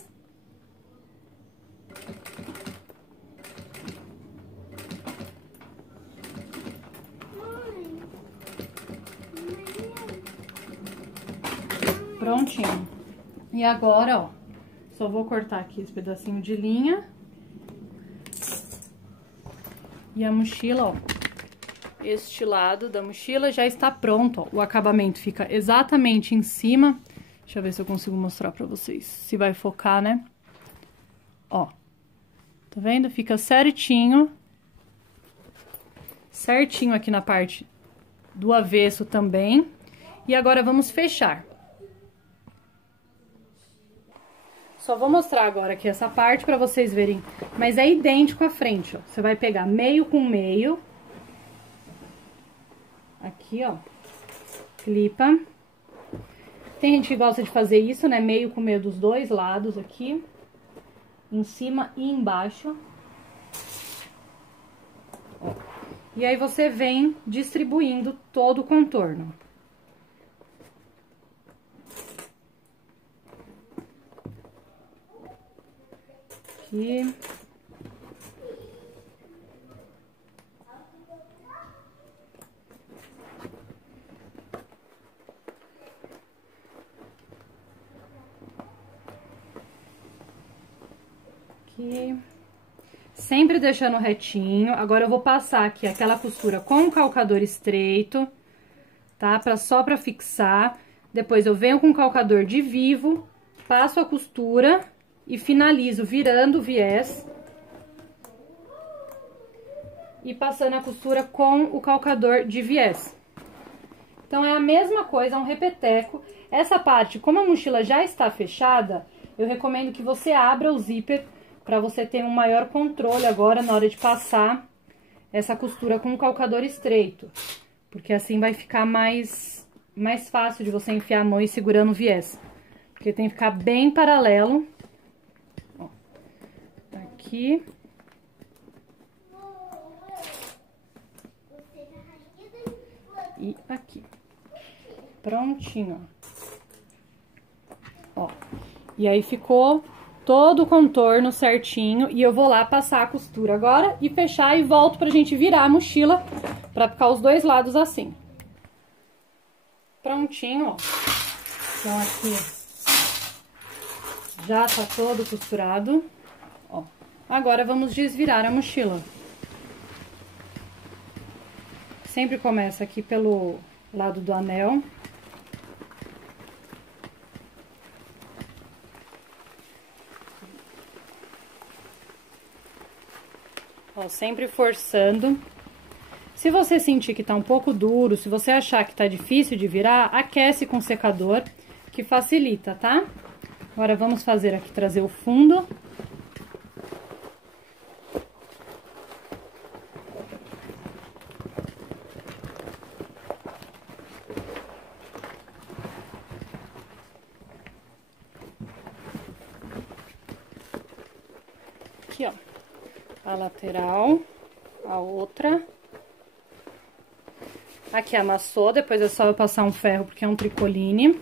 Prontinho. E agora, ó, só vou cortar aqui esse pedacinho de linha. E a mochila, ó, este lado da mochila já está pronto, ó. O acabamento fica exatamente em cima. Deixa eu ver se eu consigo mostrar pra vocês. Se vai focar, né? Ó, tá vendo? Fica certinho. Certinho aqui na parte do avesso também. E agora vamos fechar. Só vou mostrar agora aqui essa parte pra vocês verem, mas é idêntico à frente, ó. Você vai pegar meio com meio. Aqui, ó. Clipa. Tem gente que gosta de fazer isso, né? Meio com meio dos dois lados aqui. Em cima e embaixo. Ó. E aí você vem distribuindo todo o contorno. Aqui. Aqui. Sempre deixando retinho. Agora eu vou passar aqui aquela costura com o calcador estreito, tá? Só pra fixar. Depois eu venho com o calcador de vivo, passo a costura e finalizo virando o viés e passando a costura com o calcador de viés. Então, é a mesma coisa, um repeteco. Essa parte, como a mochila já está fechada, eu recomendo que você abra o zíper para você ter um maior controle agora na hora de passar essa costura com o calcador estreito. Porque assim vai ficar mais fácil de você enfiar a mão e segurando o viés. Porque tem que ficar bem paralelo. Ó, tá aqui. E aqui. Prontinho, ó. E aí ficou todo o contorno certinho. E eu vou lá passar a costura agora e fechar e volto pra gente virar a mochila pra ficar os dois lados assim. Prontinho, ó. Então aqui já tá todo costurado, ó. Agora vamos desvirar a mochila. Sempre começa aqui pelo lado do anel. Ó, sempre forçando. Se você sentir que tá um pouco duro, se você achar que tá difícil de virar, aquece com secador, que facilita, tá? Agora vamos fazer aqui, trazer o fundo. Aqui, ó, a lateral, a outra. Aqui amassou, depois é só eu passar um ferro, porque é um tricoline.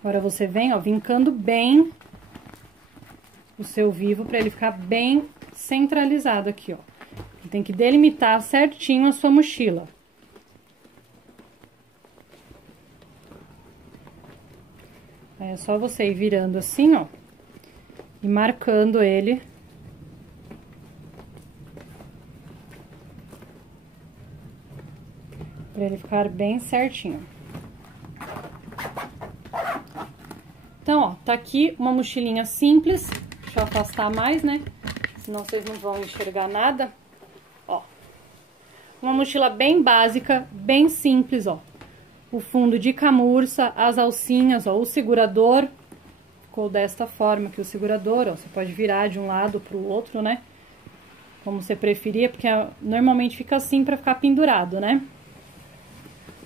Agora você vem, ó, vincando bem o seu vivo para ele ficar bem centralizado aqui, ó. Tem que delimitar certinho a sua mochila. Aí é só você ir virando assim, ó, e marcando ele. Pra ele ficar bem certinho. Então, ó, tá aqui uma mochilinha simples. Deixa eu afastar mais, né? Senão vocês não vão enxergar nada. Ó, uma mochila bem básica, bem simples, ó. O fundo de camurça, as alcinhas, ó, o segurador. Ficou desta forma aqui o segurador, ó. Você pode virar de um lado pro outro, né? Como você preferir, porque normalmente fica assim pra ficar pendurado, né?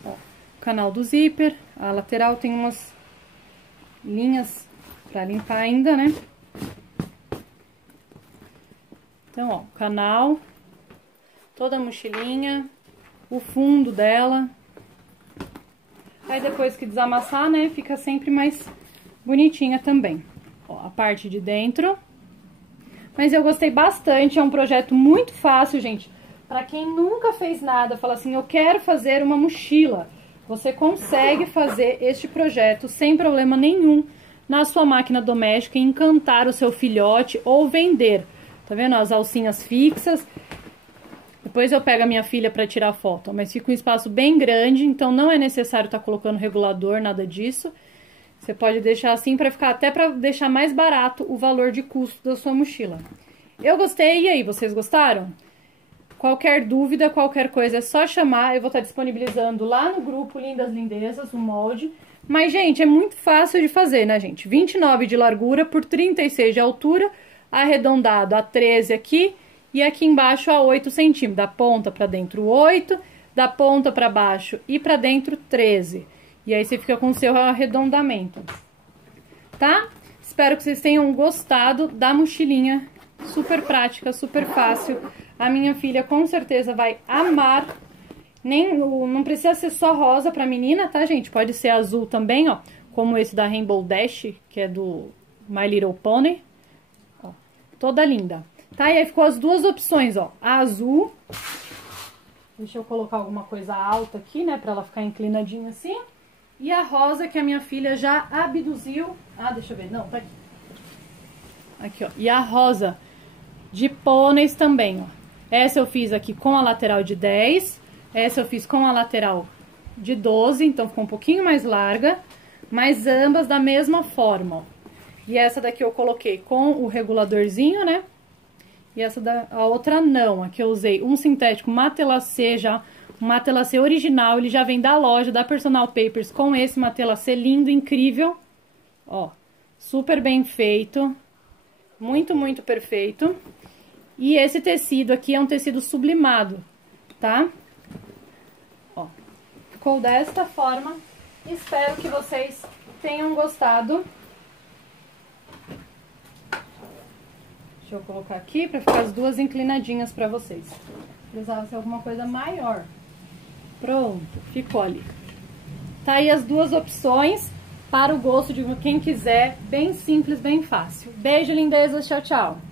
Ó, o canal do zíper, a lateral tem umas linhas pra limpar ainda, né? Então, ó, o canal, toda a mochilinha, o fundo dela. Aí depois que desamassar, né, fica sempre mais bonitinha também. Ó, a parte de dentro. Mas eu gostei bastante, é um projeto muito fácil, gente. Pra quem nunca fez nada, fala assim, eu quero fazer uma mochila. Você consegue fazer este projeto sem problema nenhum na sua máquina doméstica e encantar o seu filhote ou vender. Tá vendo? As alcinhas fixas. Depois eu pego a minha filha para tirar foto, mas fica um espaço bem grande, então não é necessário estar colocando regulador, nada disso. Você pode deixar assim para ficar até para deixar mais barato o valor de custo da sua mochila. Eu gostei, e aí, vocês gostaram? Qualquer dúvida, qualquer coisa é só chamar, eu vou estar disponibilizando lá no grupo Lindas Lindezas, o molde. Mas, gente, é muito fácil de fazer, né, gente? 29 de largura por 36 de altura, arredondado a 13 aqui e aqui embaixo a 8 centímetros. Da ponta para dentro 8, da ponta para baixo e para dentro 13. E aí você fica com o seu arredondamento, tá? Espero que vocês tenham gostado da mochilinha, super prática, super fácil. A minha filha com certeza vai amar. Não precisa ser só rosa pra menina, tá, gente? Pode ser azul também, ó. Como esse da Rainbow Dash, que é do My Little Pony. Ó, toda linda. Tá? E aí ficou as duas opções, ó. A azul. Deixa eu colocar alguma coisa alta aqui, né? Pra ela ficar inclinadinha assim. E a rosa, que a minha filha já abduziu. Ah, deixa eu ver. Não, tá aqui. Aqui, ó. E a rosa de pôneis também, ó. Essa eu fiz aqui com a lateral de 10. Essa eu fiz com a lateral de 12, então ficou um pouquinho mais larga. Mas ambas da mesma forma, ó. E essa daqui eu coloquei com o reguladorzinho, né? E essa a outra não. Aqui eu usei um sintético matelacê já um matelacê original, ele já vem da loja, da Personal Papers, com esse matelacê lindo, incrível. Ó, super bem feito, muito, muito perfeito. E esse tecido aqui é um tecido sublimado, tá? Ó, ficou desta forma. Espero que vocês tenham gostado. Deixa eu colocar aqui pra ficar as duas inclinadinhas pra vocês. Precisava ser alguma coisa maior. Pronto, ficou ali. Tá aí as duas opções para o gosto de quem quiser. Bem simples, bem fácil. Beijo, lindezas. Tchau, tchau.